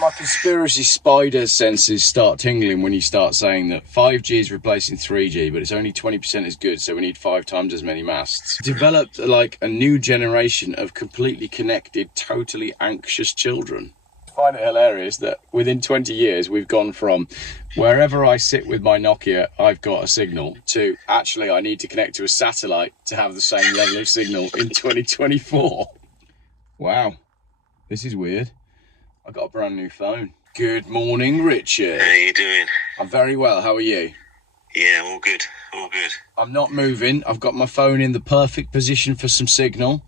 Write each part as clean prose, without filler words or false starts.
my conspiracy spider senses start tingling when you start saying that 5G is replacing 3G, but it's only 20% as good, so we need 5 times as many masts. Developed like a new generation of completely connected, totally anxious children. I find it hilarious that within 20 years we've gone from wherever I sit with my Nokia, I've got a signal, to actually I need to connect to a satellite to have the same level of signal in 2024. Wow, this is weird. I got a brand new phone. Good morning, Richard. How you doing? I'm very well. How are you? Yeah, all good. All good. I'm not moving. I've got my phone in the perfect position for some signal.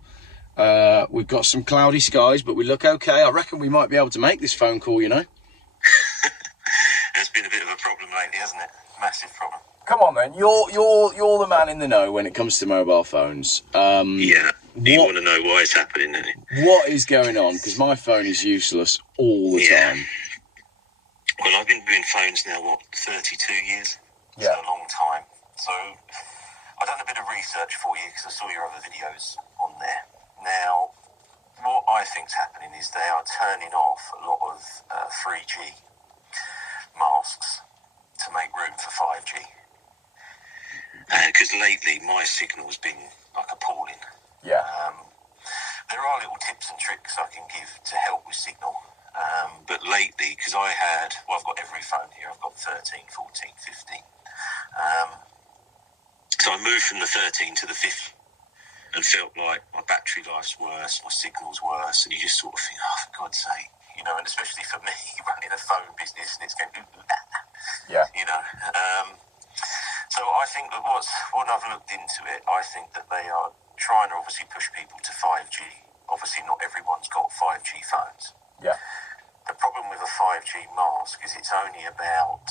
We've got some cloudy skies, but we look okay. I reckon we might be able to make this phone call, you know. It's been a bit of a problem lately, hasn't it? Massive problem. Come on, man. You're the man in the know when it comes to mobile phones. Yeah. You want to know why it's happening, don't you? What is going on? Because my phone is useless all the time. Well, I've been doing phones now, 32 years? Yeah. It's a long time. So I've done a bit of research for you because I saw your other videos on there. Now, what I think's happening is they are turning off a lot of 3G masks to make room for 5G. Because lately my signal's been like appalling. Yeah. There are little tips and tricks I can give to help with signal. But lately, because I've got every phone here. I've got 13, 14, 15. So I moved from the 13 to the 15 and felt like my battery life's worse, my signal's worse, and you just sort of think, oh, for God's sake, you know, and especially for me, running a phone business, and it's going, Yeah. you know. So I think that when I've looked into it, I think that they are trying to obviously push people to 5G. Obviously, not everyone's got 5G phones. Yeah. The problem with a 5G mask is it's only about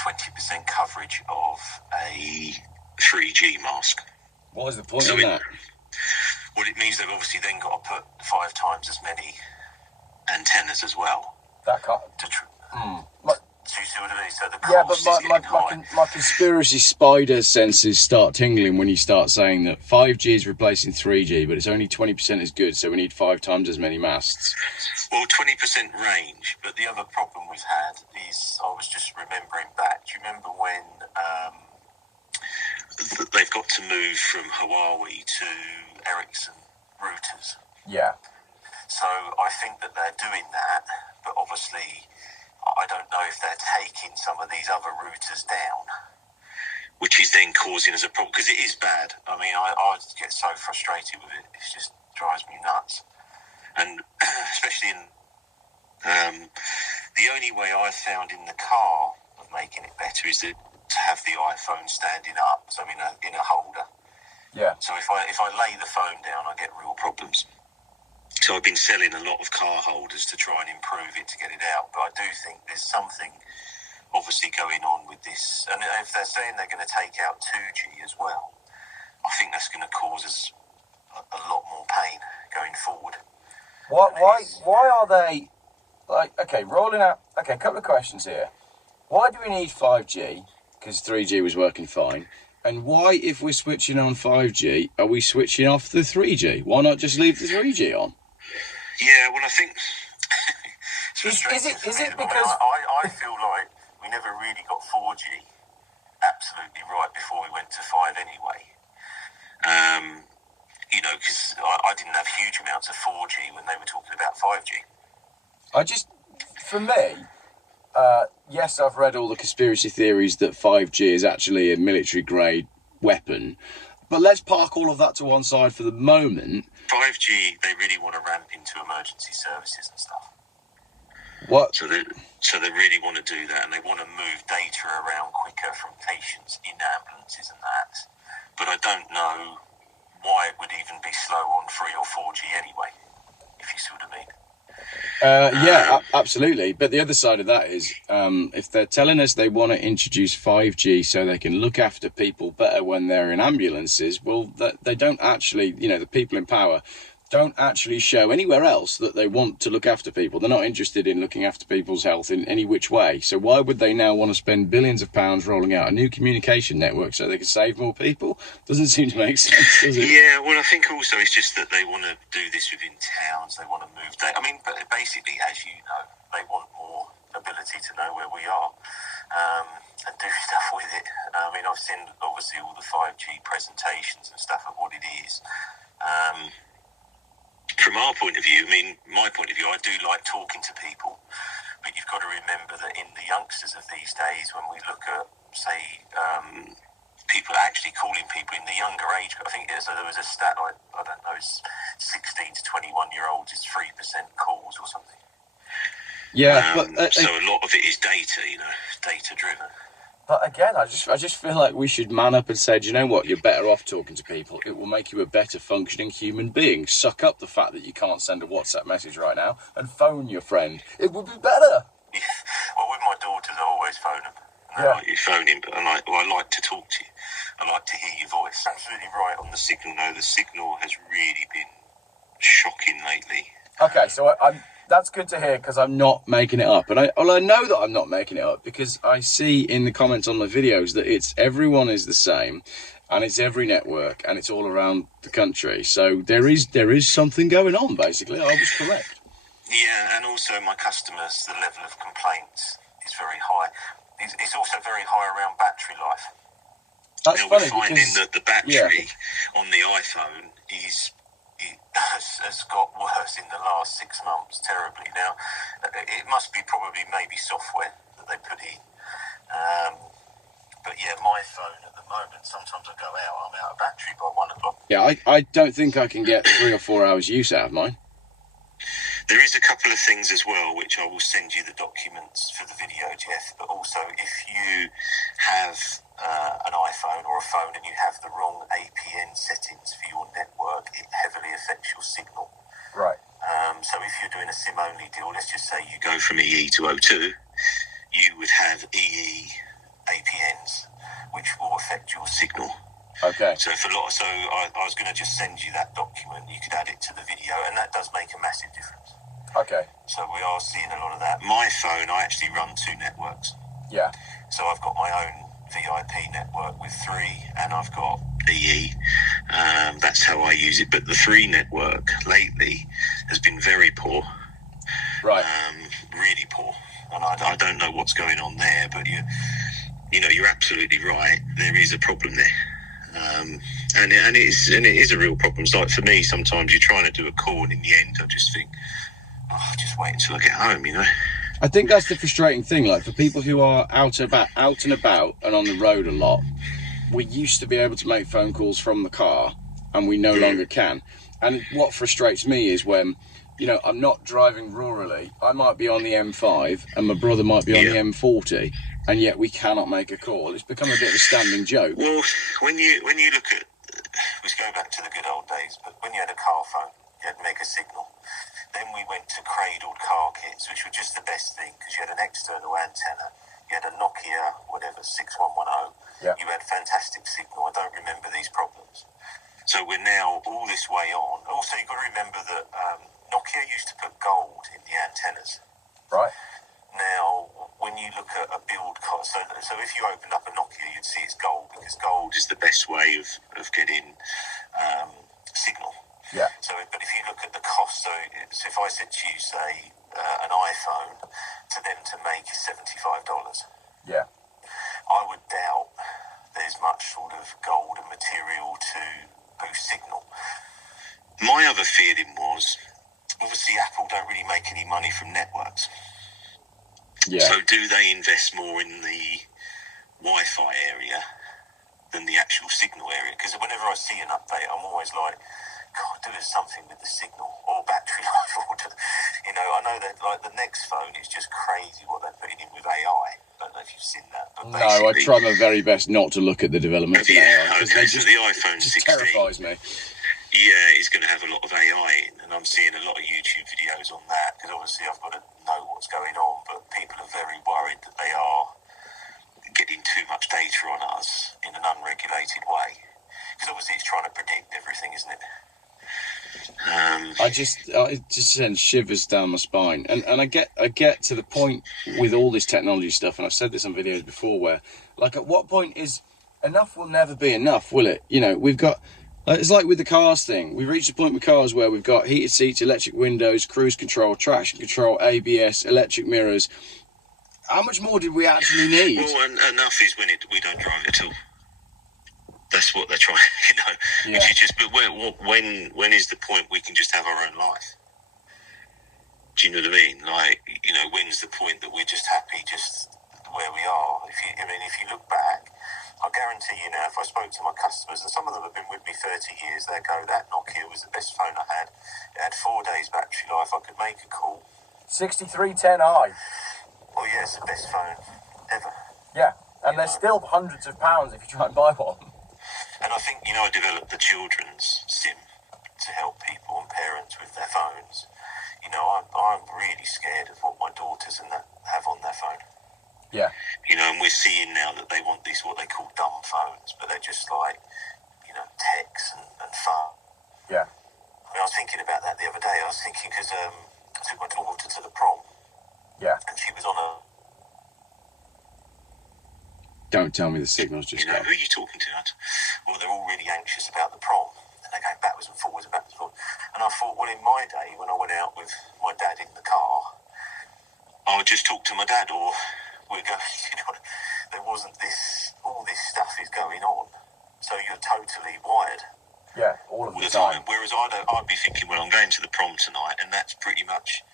20% coverage of a 3G mask. What is the point of that? Well, it means they've obviously then got to put 5 times as many antennas as well. That can't. Do you see what I mean? So the Yeah, cost but is getting high. my conspiracy spider senses start tingling when you start saying that 5G is replacing 3G, but it's only 20% as good, so we need 5 times as many masts. Well, 20% range, but the other problem we've had is, I was just remembering back, do you remember when they've got to move from Huawei to Ericsson routers? Yeah. So I think that they're doing that, but obviously I don't know if they're taking some of these other routers down, which is then causing us a problem, because it is bad. I mean, I get so frustrated with it. It just drives me nuts. And especially in the only way I found in the car of making it better is to have the iPhone standing up, so in a holder. Yeah. So if I lay the phone down, I get real problems. So I've been selling a lot of car holders to try and improve it to get it out. But I do think there's something obviously going on with this. And if they're saying they're going to take out 2G as well, I think that's going to cause us a lot more pain going forward. Why are they, like, okay, rolling out, okay, a couple of questions here. Why do we need 5G? Because 3G was working fine. And why, if we're switching on 5G, are we switching off the 3G? Why not just leave the 3G on? Yeah, well, I think Is it because I feel like we never really got 4G absolutely right before we went to 5 anyway. You know, because I didn't have huge amounts of 4G when they were talking about 5G. For me, yes, I've read all the conspiracy theories that 5G is actually a military-grade weapon, but let's park all of that to one side for the moment. 5G, they really want to ramp into emergency services and stuff. What? So they really want to do that, and they want to move data around quicker from patients in ambulances and that. But I don't know why it would even be slow on 3 or 4G anyway, if you see what I mean. Yeah, absolutely. But the other side of that is, if they're telling us they want to introduce 5G so they can look after people better when they're in ambulances, well, they don't actually, you know, the people in power don't actually show anywhere else that they want to look after people. They're not interested in looking after people's health in any which way. So why would they now want to spend billions of pounds rolling out a new communication network so they can save more people? Doesn't seem to make sense, does it? Yeah, well, I think also it's just that they want to do this within towns. They want to move. I mean, but basically, as you know, they want more ability to know where we are and do stuff with it. I mean, I've seen obviously all the 5G presentations and stuff of what it is. From our point of view, I mean, my point of view, I do like talking to people, but you've got to remember that in the youngsters of these days, when we look at, say, people actually calling people in the younger age, I think there was a stat, I don't know, it's 16 to 21-year-olds is 3% calls or something. Yeah, so a lot of it is data, data driven. But again, I just feel like we should man up and say, do you know what? You're better off talking to people. It will make you a better functioning human being. Suck up the fact that you can't send a WhatsApp message right now and phone your friend. It would be better. Yeah. Well, with my daughters, I always phone them. Yeah. You phone him, but I like to talk to you. I like to hear your voice. Absolutely right on the signal. No, the signal has really been shocking lately. Okay, so that's good to hear because I'm not making it up. And I know that I'm not making it up because I see in the comments on my videos that everyone is the same and it's every network and it's all around the country. So there is something going on, basically. I was correct. Yeah, and also my customers, the level of complaints is very high. It's also very high around battery life. That's funny we're finding because, that the battery on the iPhone has got worse in the last 6 months, terribly. Now, it must be probably maybe software that they put in. But yeah, my phone at the moment, sometimes I go out, I'm out of battery by 1 o'clock. Yeah, I don't think I can get 3 or 4 hours use out of mine. There is a couple of things as well, which I will send you the documents for the video, Geoff, but also if you have an iPhone or a phone and you have the wrong APN settings for your network, it heavily affects your signal. Right. So if you're doing a SIM-only deal, let's just say you go from EE to O2, you would have EE APNs, which will affect your signal. Okay. So I was going to just send you that document. You could add it to the video, and that does make a massive difference. Okay. So we are seeing a lot of that. My phone, I actually run 2 networks. Yeah. So I've got my own VIP network with 3, and I've got EE. That's how I use it. But the 3 network lately has been very poor. Right. Really poor. And I don't know what's going on there, but you're absolutely right. There is a problem there. And it is a real problem. It's like for me, sometimes you're trying to do a call, and in the end, I just think, just wait until I get home. I think that's the frustrating thing. Like for people who are out and about and on the road a lot, we used to be able to make phone calls from the car, and we no longer can. And what frustrates me is when, I'm not driving rurally. I might be on the M5, and my brother might be on the M40. And yet we cannot make a call. It's become a bit of a standing joke. Well, when you look at, let's go back to the good old days, but when you had a car phone, you had Mega Signal. Then we went to cradled car kits, which were just the best thing because you had an external antenna. You had a Nokia, 6110. Yeah. You had fantastic signal. I don't remember these problems. So we're now all this way on. Also, you've got to remember that Nokia used to put gold in the antennas. Right. Now, when you look at a build cost, so if you opened up a Nokia, you'd see it's gold because gold is the best way of getting signal. Yeah. So, but if you look at the cost, so if I said to you, say, an iPhone to them to make is $75. Yeah. I would doubt there's much sort of gold and material to boost signal. My other feeling was, obviously Apple don't really make any money from networks. Yeah. So do they invest more in the Wi-Fi area than the actual signal area? Because whenever I see an update, I'm always like, God, do something with the signal or battery life. I know that like the next phone is just crazy what they're putting in with AI. I don't know if you've seen that. But no, I try my very best not to look at the developments of AI. Okay, so the iPhone 16 terrifies me. Yeah, it's going to have a lot of AI in, and I'm seeing a lot of YouTube videos on that because obviously I've got to know what's going on, but people are very worried that they are getting too much data on us in an unregulated way because obviously it's trying to predict everything, isn't it? It just sends shivers down my spine, and I get to the point with all this technology stuff, and I've said this on videos before, where like at what point is enough? Will never be enough, will it? You know, we've got. It's like with the cars thing. We've reached a point with cars where we've got heated seats, electric windows, cruise control, traction control, ABS, electric mirrors. How much more did we actually need? Well, enough is when we don't drive at all. That's what they're trying, you know. Yeah. Which is just, but when is the point we can just have our own life? Do you know what I mean? Like, you know, when's the point that we're just happy just where we are? If you look back, I guarantee you now, if I spoke to my customers, and some of them have been with me 30 years, they go, that Nokia was the best phone I had. It had 4 days battery life. I could make a call. 6310i. Oh yeah, it's the best phone ever. Yeah, and they're still hundreds of pounds if you try and buy one. And I think, you know, I developed the children's SIM to help people and parents with their phones. You know, I'm really scared of what my daughters and that have on their phone. Yeah. You know, and we're seeing now that they want these, what they call dumb phones, but they're just like, you know, text and fun. Yeah. I mean, I was thinking about that the other day. I was thinking, because I took my daughter to the prom. Yeah. And she was on a... Don't tell me the signal's just You know, gone. who are you talking to? Well, they're all really anxious about the prom. And they're going backwards and forwards and backwards and forwards. And I thought, well, in my day, when I went out with my dad in the car, I would just talk to my dad, or we'd go, you know, there wasn't all this stuff is going on. So you're totally wired. Yeah, all All the time. Whereas I'd be thinking, well, I'm going to the prom tonight, and that's pretty much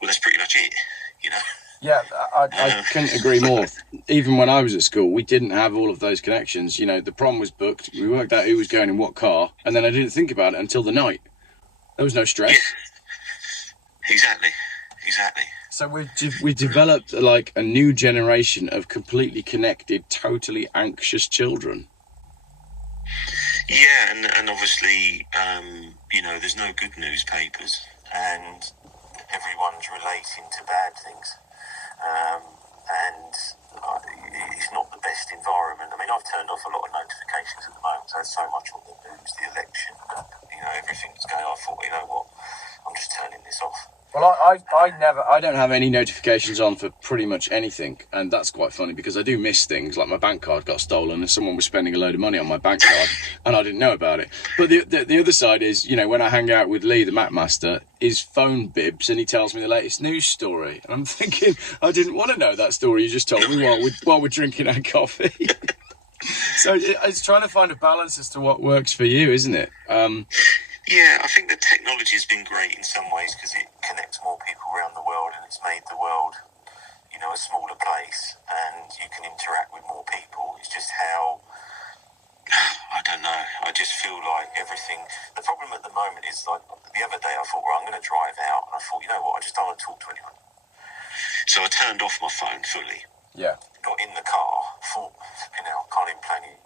it, you know. Yeah, I couldn't agree more. Even when I was at school, we didn't have all of those connections. You know, the prom was booked. We worked out who was going in what car, and then I didn't think about it until the night. There was no stress. Yeah. Exactly. So we developed like a new generation of completely connected, totally anxious children. Yeah, and obviously, you know, there's no good newspapers, and everyone's relating to bad things. And it's not the best environment. I mean, I've turned off a lot of notifications at the moment, so there's so much on the news, the election, you know, everything's going. I thought, you know what, I'm just turning this off. Well, I don't have any notifications on for pretty much anything, and that's quite funny because I do miss things, like my bank card got stolen and someone was spending a load of money on my bank card and I didn't know about it. But the other side is, you know, when I hang out with Lee, the Mac Master, his phone bibs and he tells me the latest news story. And I'm thinking, I didn't want to know that story you just told me while we're drinking our coffee. So it's trying to find a balance as to what works for you, isn't it? Yeah, I think the technology has been great in some ways because it connects more people around the world, and it's made the world, you know, a smaller place, and you can interact with more people. It's just how, I don't know, I just feel like everything, the problem at the moment is, like, the other day I thought, well, I'm going to drive out, and I thought, you know what, I just don't want to talk to anyone. So I turned off my phone fully. Yeah. Got in the car, thought, you know, I can't even play any.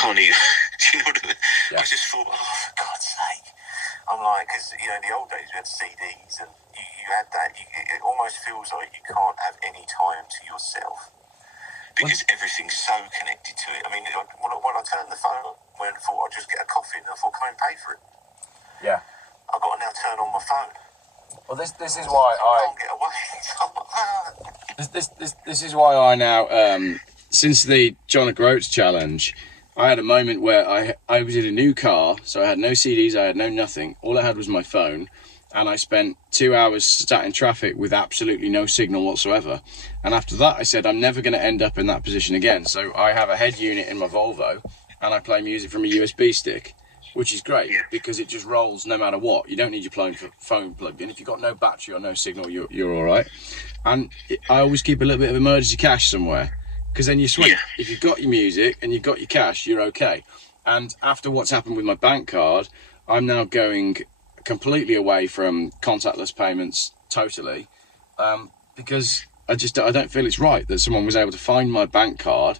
Do you know what I mean? Yeah. I just thought, oh, for God's sake. I'm like, because, you know, in the old days we had CDs and you had that. It almost feels like you can't have any time to yourself because everything's so connected to it. I mean, when I turned the phone on, when I thought I'd just get a coffee, and I thought, come and pay for it. Yeah. I've got to now turn on my phone. Well, this is why I can't get away. This is why I now, since the John O'Groats challenge, I had a moment where I was in a new car, so I had no CDs, I had no nothing. All I had was my phone, and I spent 2 hours sat in traffic with absolutely no signal whatsoever. And after that, I said, I'm never going to end up in that position again. So I have a head unit in my Volvo, and I play music from a USB stick, which is great because it just rolls no matter what. You don't need your phone plugged in. If you've got no battery or no signal, you're all right. And I always keep a little bit of emergency cash somewhere, because then you swing. If you've got your music and you've got your cash, you're okay. And after what's happened with my bank card, I'm now going completely away from contactless payments totally, because I don't feel it's right that someone was able to find my bank card.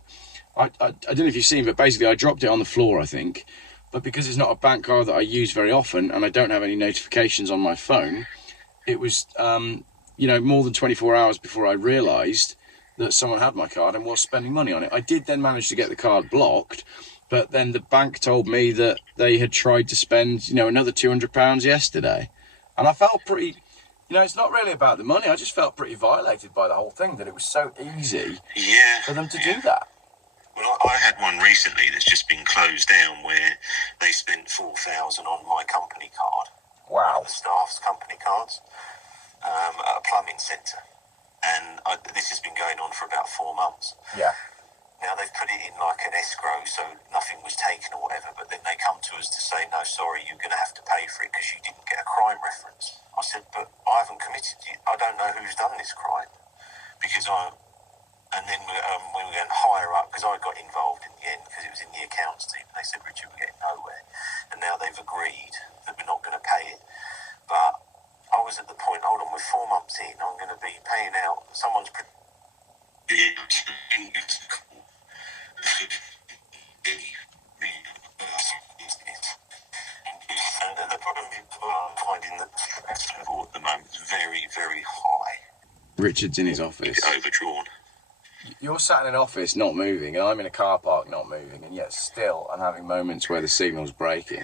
I don't know if you've seen, but basically I dropped it on the floor, I think. But because it's not a bank card that I use very often and I don't have any notifications on my phone, it was you know, more than 24 hours before I realised that someone had my card and was spending money on it. I did then manage to get the card blocked, But then the bank told me that they had tried to spend, another £200 yesterday. And I felt pretty, it's not really about the money. I just felt pretty violated by the whole thing, that it was so easy for them to do that. Well, I had one recently that's just been closed down where they spent $4,000 on my company card. Wow. One of the staff's company cards at a plumbing centre. And this has been going on for about 4 months. Yeah. Now, they've put it in like an escrow, so nothing was taken or whatever, but then they come to us to say, no, sorry, you're going to have to pay for it because you didn't get a crime reference. I said, but I haven't committed it. I don't know who's done this crime. And then we were going higher up, because I got involved in the end, because it was in the accounts team, and they said, Richard, we're getting nowhere. And now they've agreed that we're not going to pay it. But I was at the point, hold on, we're 4 months in, I'm going to be paying out, someone's... And the problem is, I'm finding that the stress level at the moment is very, very high. Richard's in his office. It's overdrawn. You're sat in an office not moving, and I'm in a car park not moving, and yet still I'm having moments where the signal's breaking.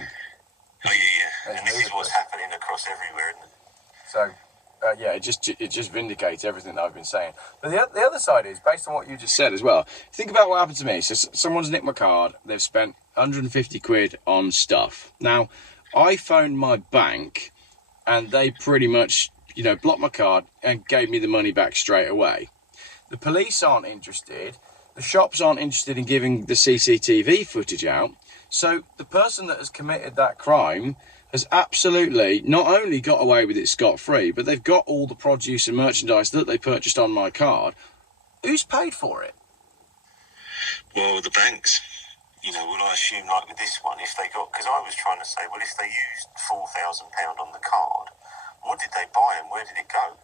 Oh, yeah. And this is what's happening across everywhere, isn't it? So, it just vindicates everything that I've been saying. But the other side is, based on what you just said as well, think about what happened to me. So someone's nicked my card, they've spent 150 quid on stuff. Now, I phoned my bank, and they pretty much, blocked my card and gave me the money back straight away. The police aren't interested. The shops aren't interested in giving the CCTV footage out. So the person that has committed that crime has absolutely not only got away with it scot-free, but they've got all the produce and merchandise that they purchased on my card. Who's paid for it? Well, the banks. I assume, like with this one, if they got... Because I was trying to say, well, if they used £4,000 on the card, what did they buy and where did it go?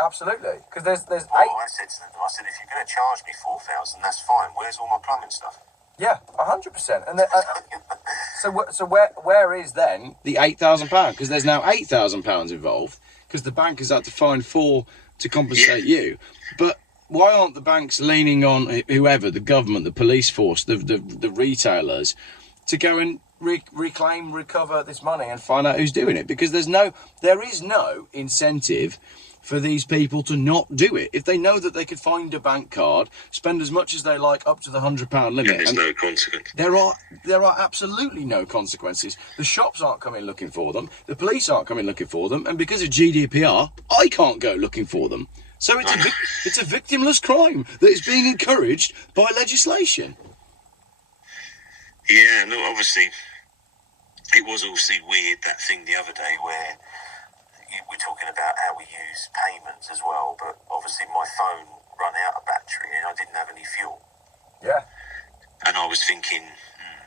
Absolutely, because there's well, I said to them, if you're going to charge me £4,000, that's fine. Where's all my plumbing stuff? Yeah, 100%. And so where is then the £8,000? Because there's now £8,000 involved, because the bank has had to find £4,000 to compensate you. But why aren't the banks leaning on whoever, the government, the police force, the retailers, to go and recover this money and find out who's doing it? Because there is no incentive for these people to not do it. If they know that they could find a bank card, spend as much as they like up to the £100 limit. And there's no consequence. There are absolutely no consequences. The shops aren't coming looking for them. The police aren't coming looking for them. And because of GDPR, I can't go looking for them. So it's a victimless crime that is being encouraged by legislation. Yeah, no, obviously, it was also weird, that thing the other day where we're talking about how we use payments as well, but obviously my phone ran out of battery and I didn't have any fuel. Yeah. And I was thinking,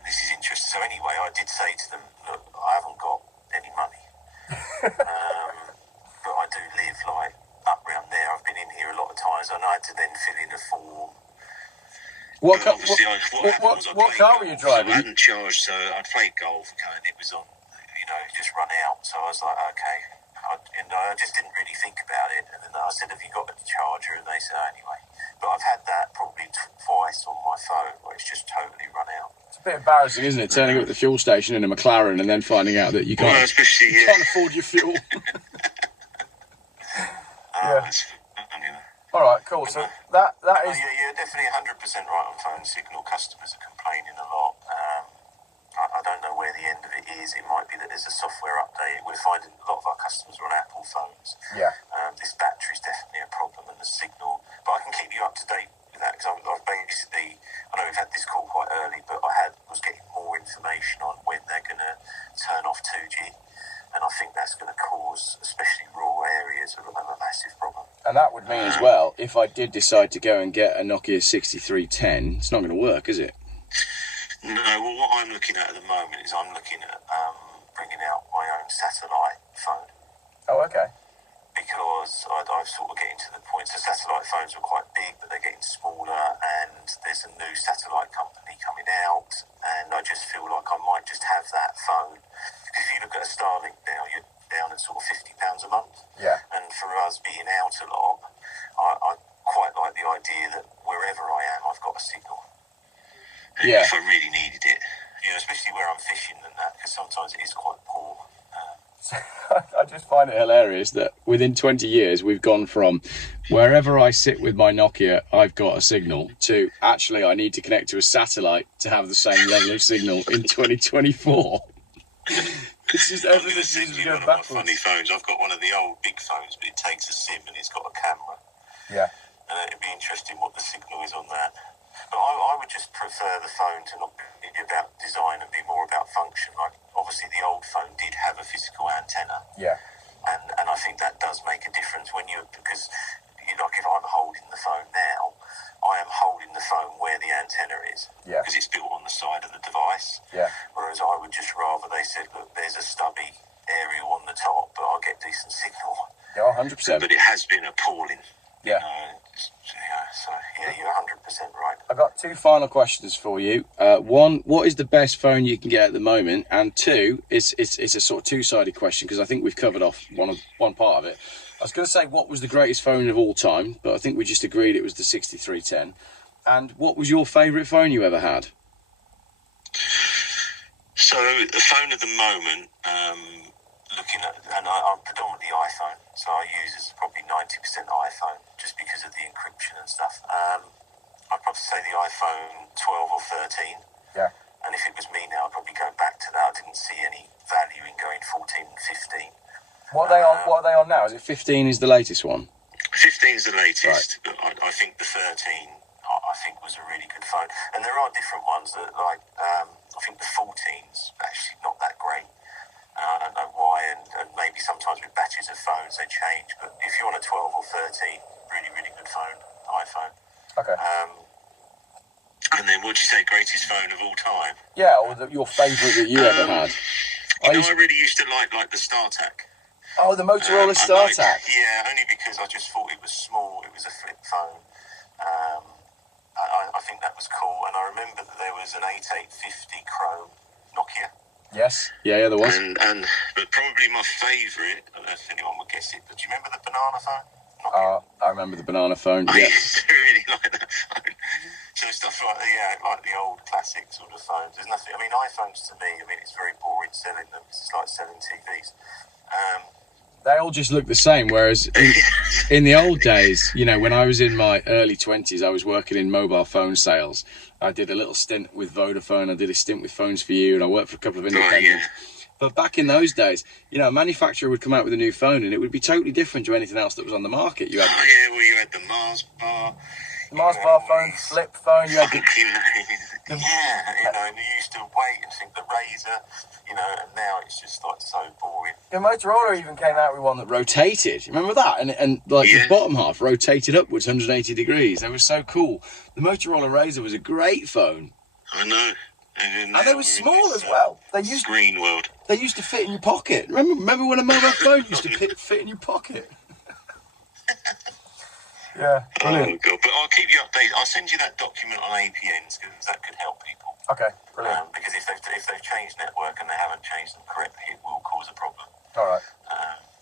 this is interesting. So anyway, I did say to them, look, I haven't got any money. But I do live like up round there. I've been in here a lot of times and I had to then fill in a form. What car were you driving? So I hadn't charged, so I'd played golf and it was on, it just run out. So I was like, okay. I just didn't really think about it. And then I said, have you got a charger? And they said, anyway. But I've had that probably twice on my phone where it's just totally run out. It's a bit embarrassing, isn't it? Turning up at the fuel station in a McLaren and then finding out that you can't, can't afford your fuel. Yeah. All right, cool. So that is... Yeah, you're definitely 100% right on phone signal. Customers are complaining a lot. I don't know where the end of it is. It might be that there's a software update. We're finding a lot of our customers are on Apple phones. Yeah. This battery is definitely a problem, and the signal. But I can keep you up to date with that because I've basically. I know we've had this call quite early, but I was getting more information on when they're going to turn off 2G, and I think that's going to cause, especially rural areas, a massive problem. And that would mean as well, if I did decide to go and get a Nokia 6310, it's not going to work, is it? No, well, what I'm looking at the moment is I'm looking at bringing out my own satellite phone. Oh, okay. Because I've sort of getting to the point, so satellite phones were quite big, but they're getting smaller, and there's a new satellite company coming out, and I just feel like I might just have that phone. Because if you look at a Starlink now, you're down at sort of £50 a month. Yeah. And for us being out a lot, I quite like the idea that wherever I am, I've got a signal. And yeah. If I really needed it, just find it hilarious that within 20 years we've gone from wherever I sit with my Nokia, I've got a signal, to actually I need to connect to a satellite to have the same level of signal in 2024. It's just everything seems to go backwards. Funny phones. I've got one of the old big phones, but it takes a SIM and it's got a camera. Yeah. And it'd be interesting what the signal is on that. But I would just prefer the phone to not be about design and be more about function. Like, obviously, the old phone did have a physical antenna. Yeah. And I think that does make a difference because like if I'm holding the phone now, I am holding the phone where the antenna is. Yeah. Because it's built on the side of the device. Yeah. Whereas I would just rather they said, look, there's a stubby area on the top, but I'll get decent signal. Yeah, 100%. But it has been appalling. Yeah. So you're 100% right. I've got two final questions for you. One, what is the best phone you can get at the moment? And two, it's a sort of two-sided question because I think we've covered off one part of it. I was going to say what was the greatest phone of all time, but I think we just agreed it was the 6310. And what was your favourite phone you ever had? So the phone at the moment, looking at, and I'm predominantly iPhone, so I use as probably 90% iPhone just because of the encryption and stuff. I'd probably say the iPhone 12 or 13. Yeah. And if it was me now, I'd probably go back to that. I didn't see any value in going 14 and 15. What are they on now? Is it 15 is the latest one? 15 is the latest, right. But I think the 13, I think was a really good phone. And there are different ones that, like, I think the 14's actually not that great. I don't know why, and maybe sometimes with batches of phones they change. But if you're on a 12 or 13, really, really good phone, iPhone. Okay. And then what do you say, greatest phone of all time? Yeah, or your favourite that you ever had? I really used to like the StarTAC. Oh, the Motorola StarTAC. Yeah, only because I just thought it was small. It was a flip phone. I think that was cool. And I remember that there was an 8850 Chrome Nokia. Yes. Yeah, there was. But probably my favourite, I don't know if anyone would guess it, but do you remember the banana phone? I remember the banana phone. I Yeah. used to really like that phone. So stuff like the old classic sort of phones. There's nothing. I mean, iPhones to me, it's very boring selling them. It's like selling TVs. They all just look the same. Whereas in the old days, when I was in my early 20s, I was working in mobile phone sales. I did a little stint with Vodafone. I did a stint with Phones for You, and I worked for a couple of independents. But back in those days, a manufacturer would come out with a new phone, and it would be totally different to anything else that was on the market. You had you had the Mars bar. The Mars bar phone, flip phone. You had and you used to wait and think the Razor, and now it's just like so boring. Yeah, Motorola even came out with one that rotated. You remember that? And the bottom half rotated upwards 180 degrees. They were so cool. The Motorola Razr was a great phone. I know. And they were small as well. Green world. They used to fit in your pocket. Remember when a mobile phone used to fit in your pocket? Yeah, brilliant. Oh God! But I'll keep you updated. I'll send you that document on APNs because that could help people. Okay, brilliant. Because if they've changed network and they haven't changed them correctly, it will cause a problem. All right.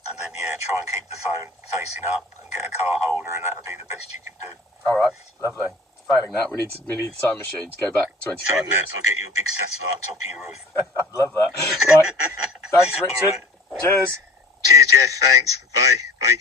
And then try and keep the phone facing up and get a car holder, and that'll be the best you can do. All right, lovely. Failing that, we need a time machine to go back 25 years. I'll get you a big satellite on top of your roof. I love that. Right. Thanks, Richard. Right. Cheers. Cheers, Geoff. Thanks. Bye. Bye.